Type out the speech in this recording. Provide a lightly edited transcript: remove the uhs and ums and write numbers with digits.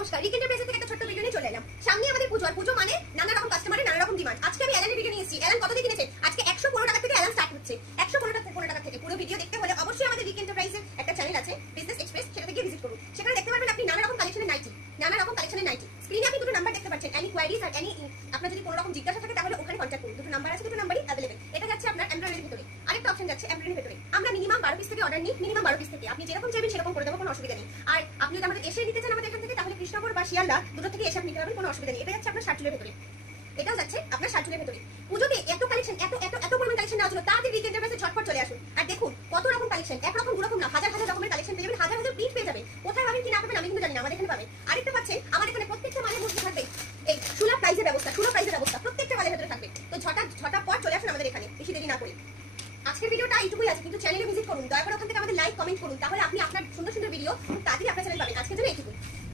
নমস্কার, রিক এন্টারপ্রাইজেস থেকে একটা ছোট্ট ভিডিও নিয়ে চলে এলাম। সামনে আমাদের পুজো, আর পুজো মানে নানা রকম কাস্টমারের নানা রকম ডিমান্ড। আজকে আমি এলানের ভিডিও নিয়ে এসেছি। এলান কত দিয়ে কিনেছে? আজকে 115 টাকা থেকে এলান স্টার্ট হচ্ছে। 115 টাকা থেকে। পুরো ভিডিও দেখতে হলে অবশ্যই আমাদের রিক এন্টারপ্রাইজের একটা চ্যানেল আছে, বিজনেস এক্সপ্রেস, সেটাতে গিয়ে ভিজিট করুন। সেখানে দেখতে পারবেন আপনি নানা রকম কালেকশনের নাইটি, স্ক্রিনে আপনি দুটো নাম্বার দেখতে পাচ্ছেন। এনি কোয়ারিজ আর এনি আপনার যদি কোনো রকম জিজ্ঞাসা থাকে তাহলে ওখানে কন্ট্যাক্ট করুন। দুটো নাম্বার আছে, দুটো নাম্বারই अवेलेबल। এটা যাচ্ছে আপনার এমব্রয়ডারির ভিতরে, আরেকটা অপশন যাচ্ছে এমব্রয়ডারির ভিতরে। আমরা মিনিমাম 12 পিস থেকে অর্ডার নিই, মিনিমাম 12 পিস থেকে। আপনি যেরকম চাইবেন সেরকম করে দেবো, কোনো অসুবিধা নেই। আর আপনি যদি আমাদের এসে নিতে চান আমাদের এখান থেকে, তাহলে কৃষ্ণনগর বা শিয়ালদা দুটো থেকে এসে নিতে পারবেন, কোনো অসুবিধা নেই। এটা যাচ্ছে আপনার শার্টুলের ভিতরে, এটাও যাচ্ছে আপনার শার্টুলের ভিতরে। পুজোতে এত কালেকশন, এত পরিমাণ কালেকশন নেওয়ার জন্য তাড়াতাড়ি রিক এন্টারপ্রাইজে ঝটপট চলে আসুন। আর দেখুন কত রকম কালেকশন, একরকম দুরকম না, হাজার হাজার রকমের কালেকশন পেয়ে যাবেন, হাজার হাজার প্রিন্ট পেয়ে যাবেন। কোথায় পাবেন কি না পাবেন আমি কিন্তু জানি না, আমাদের এখানে পাবেন। আরেকটা পাচ্ছেন আমাদের এখানে প্রত্যেকটা মালের মধ্যে থাকবে এই সুলভ প্রাইসের ব্যবস্থা, প্রত্যেকটা মালের ভেতরে থাকবে। তো ঝটাপট চলে আসুন আমাদের এখানে, বেশি দেরি না করে। আজকের ভিডিওটা এইটুকুই আছে, কিন্তু চ্যানেলে ভিজিট করুন, দয়া করে ওখান থেকে আমাদের লাইক কমেন্ট করুন, তাহলে আপনি আপনার সুন্দর সুন্দর ভিডিও খুব তাড়াতাড়ি